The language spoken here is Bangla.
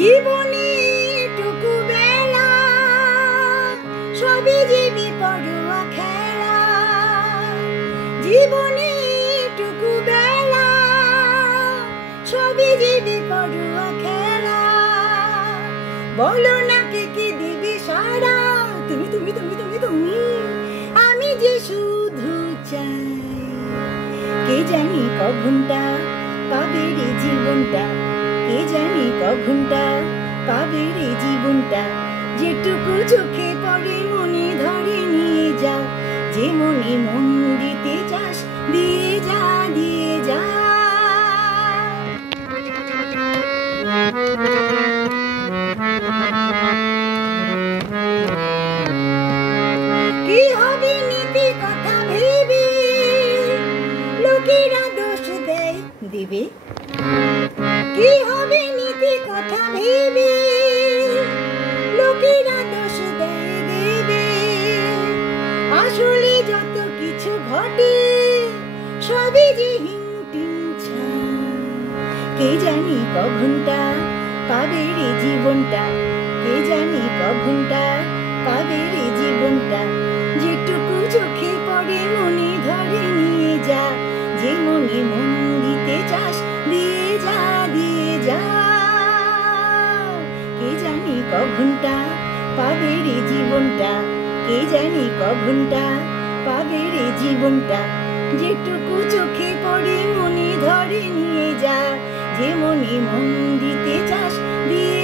জীবনে টুকু বেলা সবই জীবি পড়ুয়া খেলা। জীবনে টুকু বেলা সবই জীবি পড়ুয়া খেলা। বলো না কে কি দিবি সারা, তুমি তুমি তুমি তুমি তুমি, আমি যে শুধু চাই। কে জানি কখনটা পাবে রে জীবনটা, কে জানি কখনটা পাবে রে জীবনটা। যেটুকু চোখে পড়ে মনে ধরে নিয়ে যা, যে মনে মন দিতে চাস দিয়ে যা দিয়ে যা। কি হবে নীতি কথা ভেবে লোকেরা দোষ দেয় দিবে। কি হবে নীতি কথা ভেবে লোকেরা দোষ দেয় দেবে। আসলে যত কিছু ঘটে সবই যে হিংটিং ছাই। কে জানি কখনটা পাবে রে জীবনটা, কে জানি কখনটা পাবে রে জীবনটা। যেটুকু চোখে পড়ে মনে ধরে নিয়ে যা, যে মনে মন দিতে চাস দিয়ে যা দিয়ে যা। কে জানি কখনটা পাবে রে জীবনটা, কে জানি কখনটা পাবে রে জীবনটা। যেটুকু চোখে পড়ে মনে ধরে নিয়ে যা, যে মনে মন দিতে চাস দিয়ে